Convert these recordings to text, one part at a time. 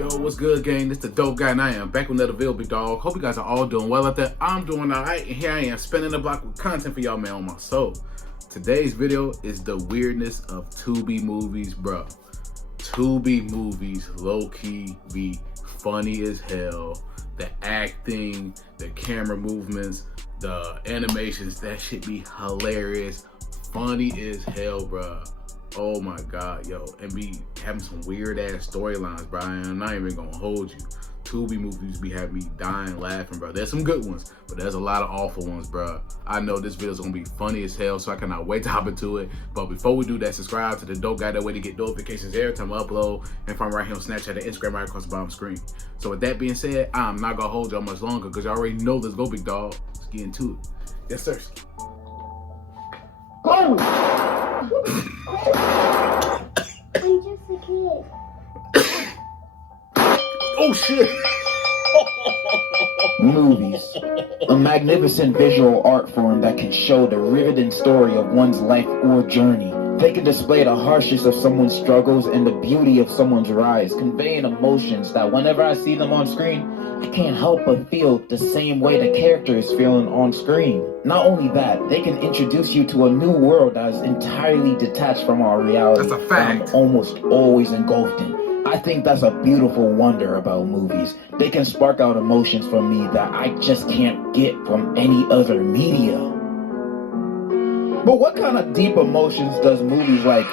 Yo, what's good, gang? This the dope guy, and I am back with another video, big dog. Hope you guys are all doing well out there. I'm doing all right, and here I am spinning the block with content for y'all, man, on my soul. Today's video is the weirdness of Tubi movies, bro. Tubi movies, low-key, be funny as hell. The acting, the camera movements, the animations, that shit be hilarious. Funny as hell, bro. Oh my god, yo, and be having some weird ass storylines, bro. I'm not even gonna hold you. Tubi movies be having me dying laughing, bro. There's some good ones, but there's a lot of awful ones, bro. I know this video's gonna be funny as hell, so I cannot wait to hop into it. But before we do that, subscribe to the dope guy, that way to get notifications every time I upload, and find right here on Snapchat and Instagram right across the bottom screen. So with that being said, I'm not gonna hold y'all much longer because y'all already know this go, big dog. Let's get into it. Yes, sir. I'm just a kid. Oh shit! Movies, a magnificent visual art form that can show the riveting story of one's life or journey. They can display the harshness of someone's struggles and the beauty of someone's rise, conveying emotions that whenever I see them on screen, I can't help but feel the same way the character is feeling on screen. Not only that, they can introduce you to a new world that is entirely detached from our reality. That's a fact. That I'm almost always engulfed in. I think that's a beautiful wonder about movies. They can spark out emotions from me that I just can't get from any other media. But what kind of deep emotions does movies like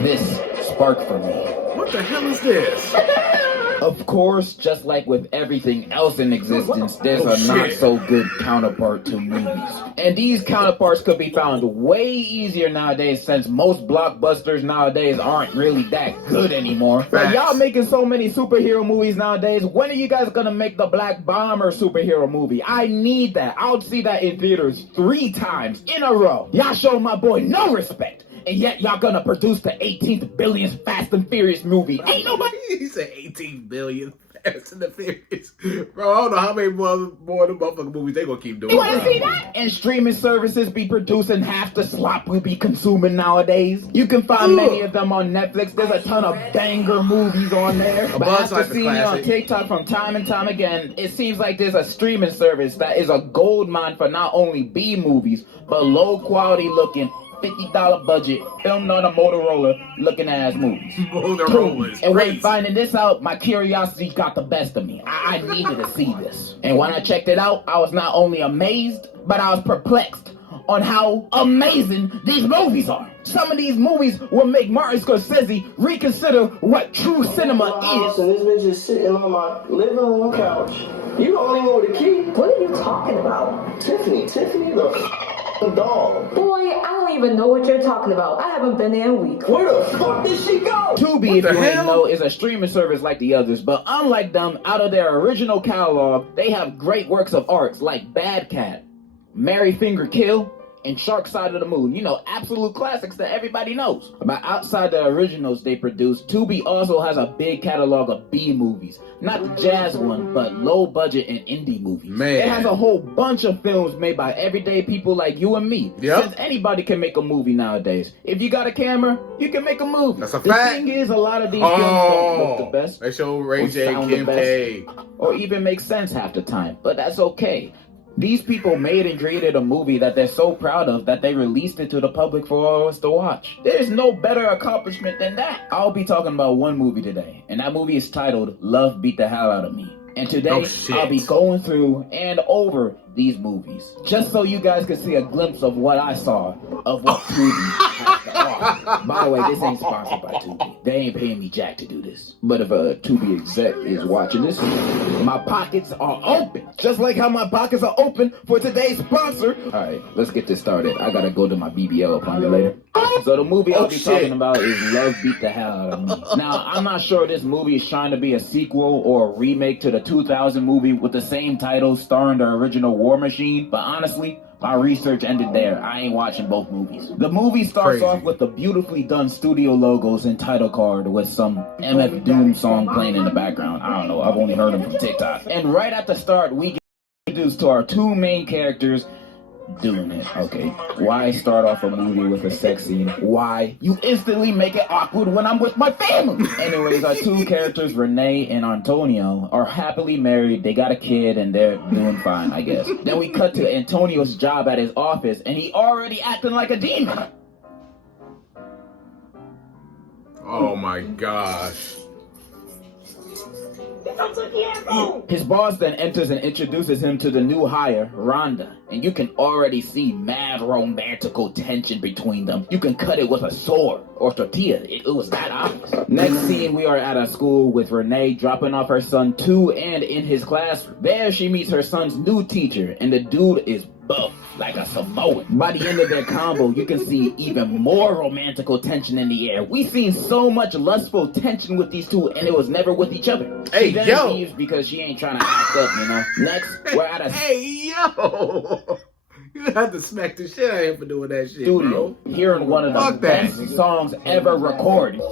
this spark for me? What the hell is this? Of course, just like with everything else in existence, there's a not so good counterpart to movies. And these counterparts could be found way easier nowadays, since most blockbusters nowadays aren't really that good anymore. Like, y'all making so many superhero movies nowadays. When are you guys gonna make the Black Bomber superhero movie? I need that. I'll see that in theaters 3 times in a row. Y'all show my boy no respect. And yet y'all gonna produce the 18th billionth Fast and Furious movie. Ain't nobody... He said 18 billion Fast and the Furious. Bro, I don't know how many more of them motherfucking movies they gonna keep doing. You wanna see that? And streaming services be producing half the slop we be consuming nowadays. You can find many of them on Netflix. There's a ton of banger movies on there. But after seeing it on TikTok from time and time again, it seems like there's a streaming service that is a gold mine for not only B movies, but low quality looking $50 budget, filmed on a Motorola, looking ass movies. Motorola. And when finding this out, my curiosity got the best of me. I needed to see this. And when I checked it out, I was not only amazed, but I was perplexed on how amazing these movies are. Some of these movies will make Martin Scorsese reconsider what true cinema is. And this bitch is sitting on my living room couch. You the only one with a key. What are you talking about? Tiffany the dog. Boy, I don't even know what you're talking about. I haven't been there in a week. Where the fuck did she go? Tubi, if you ain't know, is a streaming service like the others, but unlike them, out of their original catalog, they have great works of art like Bad Cat, Mary Finger Kill, and Shark Side of the Moon. You know, absolute classics that everybody knows. But outside the originals they produce, Tubi also has a big catalog of B movies. Not the jazz one, but low budget and indie movies. Man. It has a whole bunch of films made by everyday people like you and me. Yep. Since anybody can make a movie nowadays. If you got a camera, you can make a movie. That's a the fact. thing is, a lot of these films don't look the best. They show Ray or J, sound the Kim best, K. or even make sense half the time. But that's okay. These people made and created a movie that they're so proud of that they released it to the public for all of us to watch. There's no better accomplishment than that. I'll be talking about one movie today, and that movie is titled Love Beat the Hell Out of Me. And today, I'll be going through and over these movies, just so you guys can see a glimpse of what I saw of what Tubi has to offer. By the way, this ain't sponsored by Tubi. They ain't paying me jack to do this. But if a Tubi exec is watching this, my pockets are open. Just like how my pockets are open for today's sponsor. Alright, let's get this started. I gotta go to my BBL appointment later. So the movie I'll be talking about is Love Beat the Hell Out of Me. Now, I'm not sure this movie is trying to be a sequel or a remake to the 2000 movie with the same title starring the original War Machine, but honestly, my research ended there. I ain't watching both movies. The movie starts off with the beautifully done studio logos and title card with some MF Doom song playing in the background. I don't know, I've only heard them from TikTok. And right at the start, we get introduced to our 2 main characters, Doing it. Okay. Why start off a movie with a sex scene? Why? You instantly make it awkward when I'm with my family. Anyways, our two characters, Renee and Antonio, are happily married. They got a kid and they're doing fine, I guess. Then we cut to Antonio's job at his office and he already acting like a demon. Oh my gosh. His boss then enters and introduces him to the new hire, Rhonda. And you can already see mad romantical tension between them. You can cut it with a sword or tortilla. It was that obvious. Next scene, we are at a school with Renee dropping off her son to and in his classroom. There she meets her son's new teacher, and the dude is buff like a Samoan. By the end of their combo, you can see even more romantical tension in the air. We've seen so much lustful tension with these two, and it was never with each other. Hey, She then yo! leaves because she ain't trying to act up, you know. Next, we're at a Hey, yo! You have to smack the shit out of him for doing that shit, studio, bro. hearing one of the Fuck that. best songs ever recorded.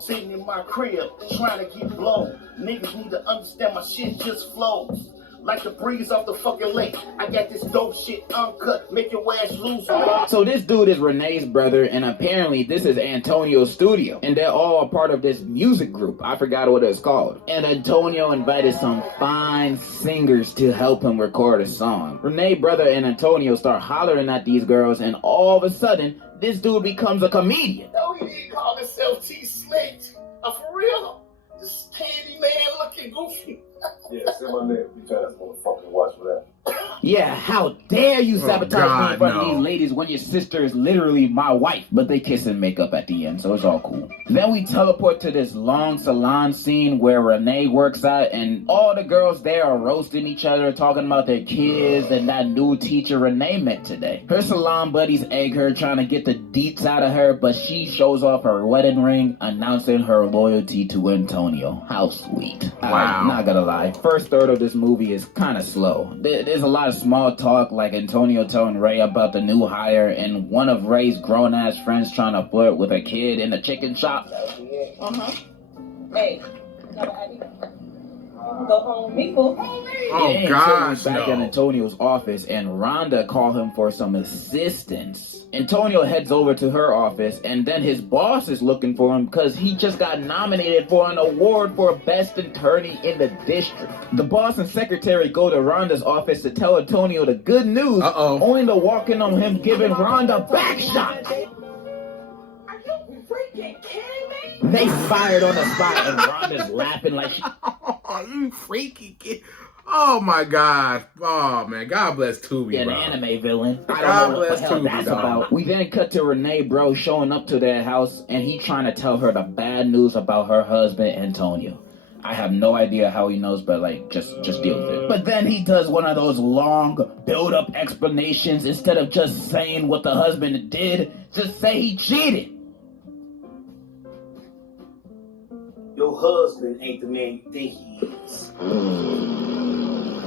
Sitting in my crib, trying to get blown. Niggas need to understand my shit just flows. Like the breeze off the fucking lake. I got this dope shit uncut, make your ass lose. So this dude is Renee's brother, and apparently this is Antonio's studio. And they're all a part of this music group. I forgot what it's called. And Antonio invited some fine singers to help him record a song. Renee's brother and Antonio start hollering at these girls, and all of a sudden, this dude becomes a comedian. No, he didn't call himself T-Slick. For real? This candy man looking goofy. Yeah, send my name. You guys motherfucking watch for that. Yeah, how dare you sabotage me in front of no. these ladies when your sister is literally my wife. But they kiss and make up at the end, so it's all cool. Then we teleport to this long salon scene where Renee works out and all the girls there are roasting each other, talking about their kids and that new teacher Renee met today. Her salon buddies egg her, trying to get the deets out of her, but she shows off her wedding ring, announcing her loyalty to Antonio. How sweet. Wow. I'm not gonna lie. First third of this movie is kind of slow. There's a lot of small talk, like Antonio telling Ray about the new hire and one of Ray's grown-ass friends trying to flirt with a kid in the chicken shop. Hey, go home with me, boo. Oh Yeah, gosh, so we're back in no. Antonio's office, and Rhonda called him for some assistance. Antonio heads over to her office, and then his boss is looking for him because he just got nominated for an award for best attorney in the district. The boss and secretary go to Rhonda's office to tell Antonio the good news, only to walk in on him giving Rhonda back shots. Are you freaking kidding me? They fired on the spot, and Rhonda's laughing like she... Oh, you freaky kid. Oh my God. Oh man. God bless Tubi, an bro. anime villain. I God don't know what the bless hell Tubi, that's dog. about. We then cut to Renee, bro, showing up to their house, and he trying to tell her the bad news about her husband, Antonio. I have no idea how he knows, but like, just deal with it. But then he does one of those long build-up explanations. Instead of just saying what the husband did, just say he cheated. Your husband ain't the man you think he is.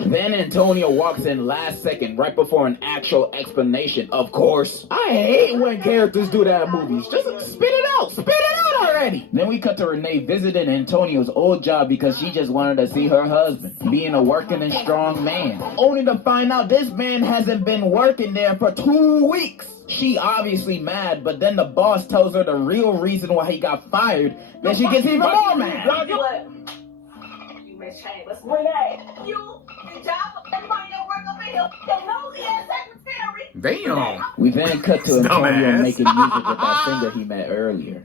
Then Antonio walks in last second, right before an actual explanation, of course. I hate when characters do that in movies. Just spit it out. Spit it out already. Then we cut to Renee visiting Antonio's old job because she just wanted to see her husband, being a working and strong man. Only to find out this man hasn't been working there for 2 weeks. She obviously mad, but then the boss tells her the real reason why he got fired, then she gets even more mad. What? You Miss Chambers. Renee, you, your job, everybody that work up in here, your nosy ass secretary. Damn. We then cut to Antonio Dumbass. making music with that singer he met earlier.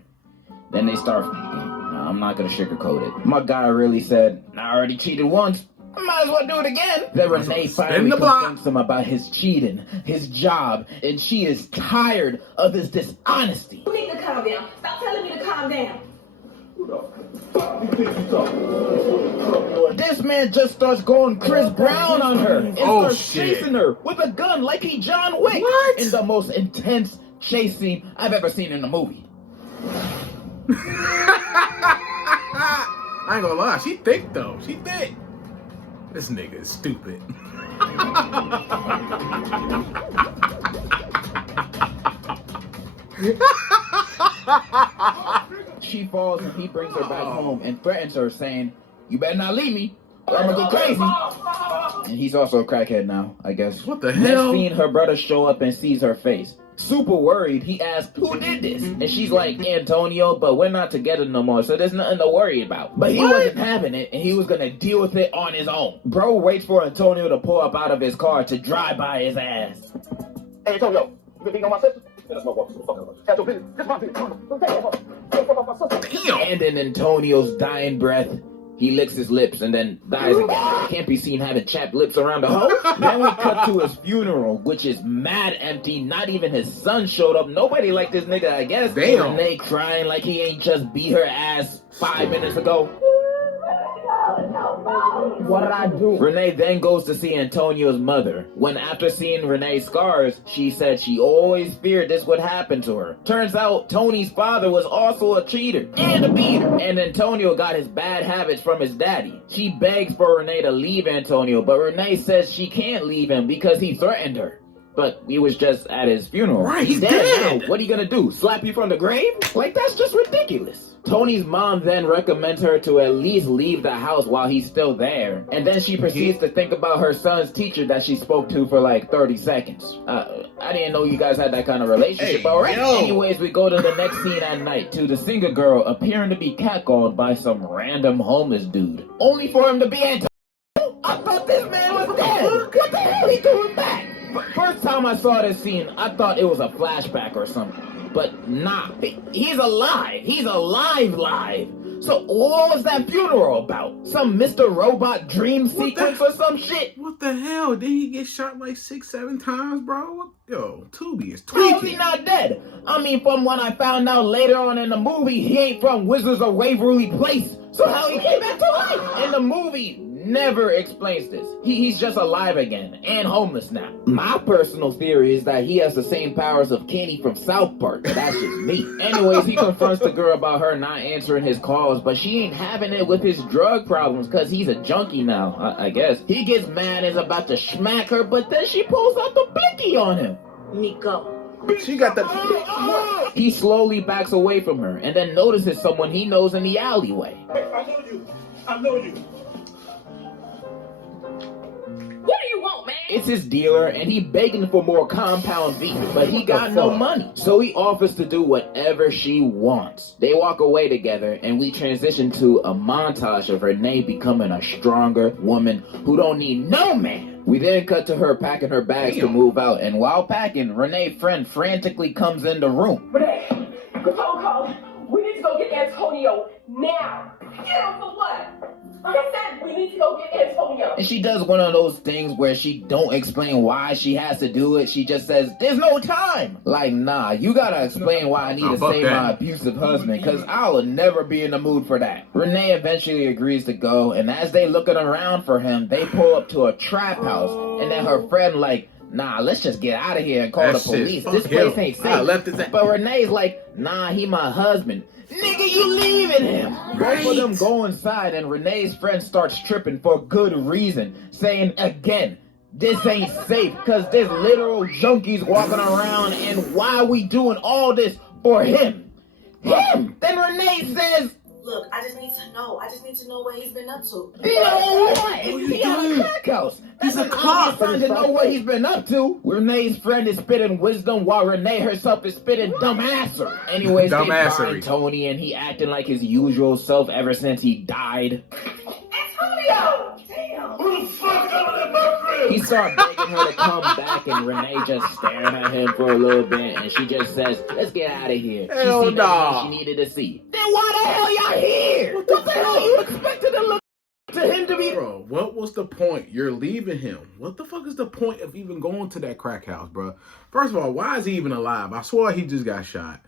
Then they start f***ing. I'm not gonna sugarcoat it. My guy really said, I already cheated once. I might as well do it again. Then Renee finally the block. confronts him about his cheating, his job, and she is tired of his dishonesty. You need to calm down. Stop telling me to calm down. This man just starts going Chris Brown on her and Oh, starts shit. chasing her with a gun like he John Wick. What? In the most intense chase scene I've ever seen in a movie. I ain't gonna lie, she thick though. She thick. This nigga is stupid. She falls and he brings her back home and threatens her, saying, "You better not leave me, I'm gonna go crazy. And he's also a crackhead now, I guess. What the Next hell? scene, her brother show up and sees her face. Super worried, he asks, who did this? And she's like, Antonio, but we're not together no more, so there's nothing to worry about. But he wasn't having it, and he was gonna deal with it on his own. Bro waits for Antonio to pull up out of his car to drive by his ass. Hey, Antonio, you been beating on my sister? That's my fucking fucking. That's your business. This is my business. Damn. And in Antonio's dying breath, he licks his lips and then dies again. Can't be seen having chapped lips around a hoe. Then we cut to his funeral, which is mad empty. Not even his son showed up. Nobody liked this nigga, I guess. Damn. Renee crying like he ain't just beat her ass 5 minutes ago. What did I do? Renee then goes to see Antonio's mother. When after seeing Renee's scars, she said she always feared this would happen to her. Turns out Tony's father was also a cheater and a beater. And Antonio got his bad habits from his daddy. She begs for Renee to leave Antonio, but Renee says she can't leave him because he threatened her. But he was just at his funeral. Right, he's dead dead. now. What are you gonna do? Slap you from the grave? Like, that's just ridiculous. Tony's mom then recommends her to at least leave the house while he's still there. And then she proceeds to think about her son's teacher that she spoke to for like 30 seconds. I didn't know you guys had that kind of relationship, Hey, alright? yo. Anyways, we go to the next scene at night to the singer girl appearing to be catcalled by some random homeless dude. Only for him to be Antonio. I thought this man was dead. What the hell he doing back? First time I saw this scene, I thought it was a flashback or something. But nah, he's alive. He's alive. So what was that funeral about? Some Mr. Robot dream sequence or some shit? What the hell? Did he get shot like 6-7 times, bro? Yo, Tubi is How is he tweaking. not dead? I mean, from what I found out later on in the movie, he ain't from Wizards of Waverly Place. So how he came back to life? And the movie never explains this. He's just alive again and homeless now. My personal theory is that he has the same powers of Kenny from South Park, but that's just me. Anyways, he confronts the girl about her not answering his calls, but she ain't having it with his drug problems because he's a junkie now, I guess. He gets mad and is about to smack her, but then she pulls out the blicky on him. Nico. She got the. He slowly backs away from her and then notices someone he knows in the alleyway. I know you. What do you want, man? It's his dealer, and he begging for more compound V, but he got no money. So he offers to do whatever she wants. They walk away together, and we transition to a montage of Renee becoming a stronger woman who don't need no man. We then cut to her packing her bags to move out, and while packing, Renee's friend frantically comes in the room. Renee, the phone call. We need to go get Antonio now. Get him for what? I said we need to go get Antonio. And she does one of those things where she don't explain why she has to do it. She just says, there's no time. Like, nah, you gotta explain why I need to fuck save that. my abusive husband, because I'll never be in the mood for that. Renee eventually agrees to go, and as they looking around for him, they pull up to a trap house, and then her friend like, nah, let's just get out of here and call That the shit, police. fuck This place him. ain't I safe. left his ass. But Renee's like, nah, he my husband. Nigga, you leaving him. Both of them go inside and Renee's friend starts tripping for good reason, saying again, this ain't safe because there's literal junkies walking around and why we doing all this for him? Him! Then Renee says, Look, I just need to know. I just need to know what he's been up to. no, what? you He at a doing? crack house. He's That's a an cop. obvious sign to know what he's been up to. Renee's friend is spitting wisdom while Renee herself is spitting dumbassery. Anyways, they Dumbassery. find Tony and he acting like his usual self ever since he died. Antonio! Damn. Who the fuck coming in my crib? He started begging her to come back and Renee just staring at him for a little bit and she just says, let's get out of here. Hell she seen nah. everything she needed to see. Then why the hell y'all here? What the hell you expected to look to him to be? Bro, what was the point? You're leaving him. What the fuck is the point of even going to that crack house, bro? First of all, why is he even alive? I swore he just got shot.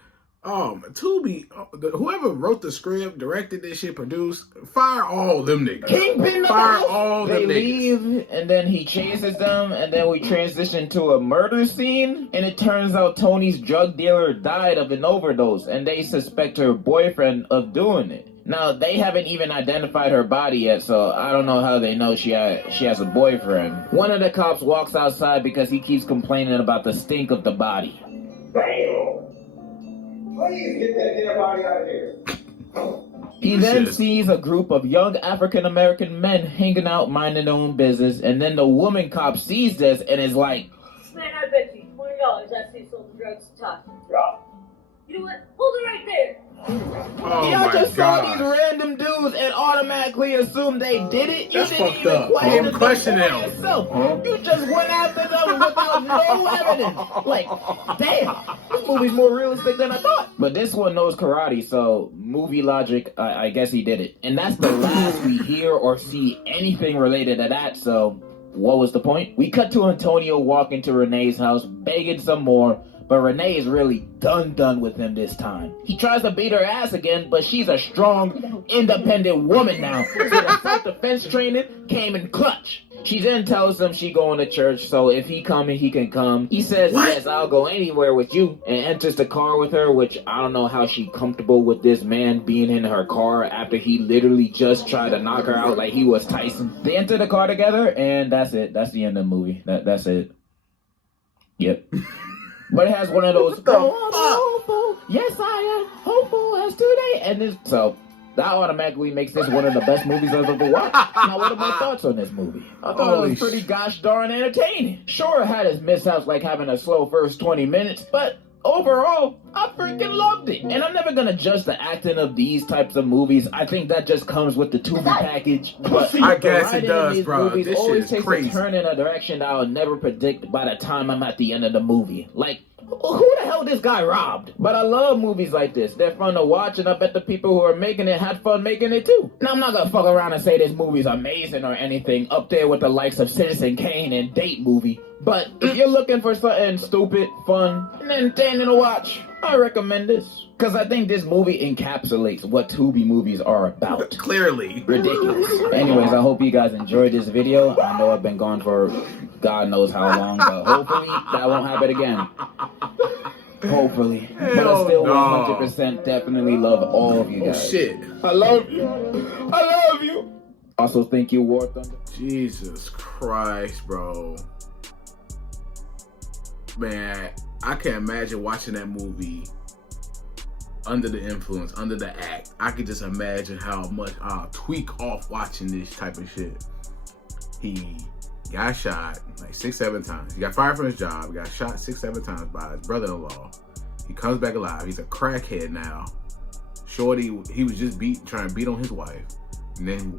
Tubi, whoever wrote the script, directed this shit, produced, fire all them niggas. Kingpin of the Fire house. all They them niggas. leave, and then he chases them, and then we transition to a murder scene, and it turns out Tony's drug dealer died of an overdose, and they suspect her boyfriend of doing it. Now, they haven't even identified her body yet, so I don't know how they know she has a boyfriend. One of the cops walks outside because he keeps complaining about the stink of the body. Please get that damn body out of here. He then sees a group of young African-American men hanging out, minding their own business, and then the woman cop sees this and is like, Man, I bet you $20 I see some drugs to talk. You know what? Hold it right there. Oh y'all my just saw God. these random dudes and automatically assumed they did it? You That's didn't fucked even up. question, Don't question them them. for yourself. You just went after them without no evidence. Like, damn, this movie's more realistic than I thought. But this one knows karate, so movie logic, I guess he did it. And that's the last we hear or see anything related to that, so what was the point? We cut to Antonio walking to Renee's house, begging some more, but Renee is really done with him this time. He tries to beat her ass again, but she's a strong, independent woman now. So the self-defense training came in clutch. She then tells him she going to church, so if he coming, he can come. He says, yes, I'll go anywhere with you, and enters the car with her, which I don't know how she comfortable with this man being in her car after he literally just tried to knock her out like he was Tyson. They enter the car together, and that's it. That's the end of the movie. That's it. Yep. But it has one of those, hopeful, yes I am hopeful as today, and this, so that automatically makes this one of the best movies I've ever watched. Now, what are my thoughts on this movie? I thought it was pretty gosh darn entertaining. Sure, it had its mishaps like having a slow first 20 minutes, but overall, I freaking loved it. And I'm never gonna judge the acting of these types of movies. I think that just comes with the Tubi package. But I guess it does, bro. Movies This shit always is takes crazy. a turn in a direction that I'll never predict by the time I'm at the end of the movie. Like, who the hell this guy robbed? But I love movies like this. They're fun to watch, and I bet the people who are making it had fun making it too. Now, I'm not gonna fuck around and say this movie's amazing or anything, up there with the likes of Citizen Kane and Date Movie. But if you're looking for something stupid, fun, and entertaining to watch, I recommend this. Because I think this movie encapsulates what Tubi movies are about. Clearly. Ridiculous. Anyways, I hope you guys enjoyed this video. I know I've been gone for God knows how long, but hopefully that won't happen again. Hopefully. But I still 100% definitely love all of you guys. Oh shit. I love you. I love you. Also, thank you, War Thunder. Jesus Christ, bro. Man, I can't imagine watching that movie under the influence, under the act. I could just imagine how much I'll tweak off watching this type of shit. He got shot like 6-7 times. He got fired from his job. He got shot 6-7 times by his brother-in-law. He comes back alive. He's a crackhead now. Shorty, he was just trying to beat on his wife. And then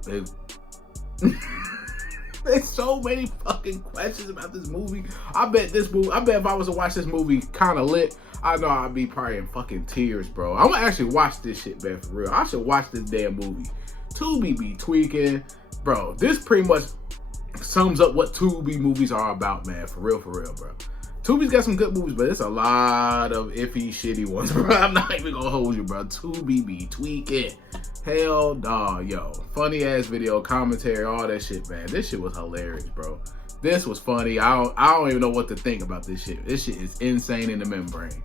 there's so many fucking questions about this movie. I bet if I was to watch this movie kind of lit, I know I'd be probably in fucking tears, bro. I'm gonna actually watch this shit, man, for real. I should watch this damn movie. Tubi be tweaking. Bro, this pretty much sums up what Tubi movies are about, man. For real, bro. Tubi's got some good movies, but it's a lot of iffy, shitty ones, bro. I'm not even gonna hold you, bro. Tubi be tweaking. Hell nah, yo. Funny ass video, commentary, all that shit, man. This shit was hilarious, bro. This was funny. I don't even know what to think about this shit. This shit is insane in the membrane.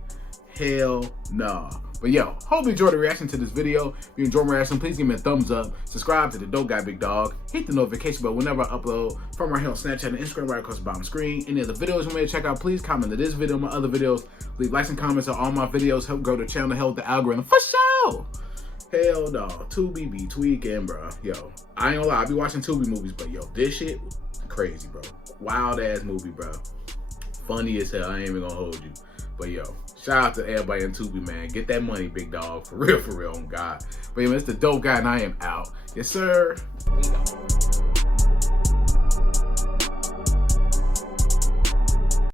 Hell nah. But yo, hope you enjoyed the reaction to this video. If you enjoyed my reaction, please give me a thumbs up. Subscribe to the Dope Guy Big Dog. Hit the notification bell whenever I upload. From right here on Snapchat and Instagram, right across the bottom screen. Any other videos you may check out, please comment to this video and my other videos. Leave likes and comments on all my videos. Help grow the channel, help the algorithm. For sure. Hell no. Tubi be tweaking, bro. Yo, I ain't gonna lie. I be watching Tubi movies, but yo, this shit crazy, bro. Wild ass movie, bro. Funny as hell. I ain't even gonna hold you. But yo, shout out to everybody in Tubi, man. Get that money, big dog. For real, on God. But yo, it's the Dope Guy, and I am out. Yes, sir.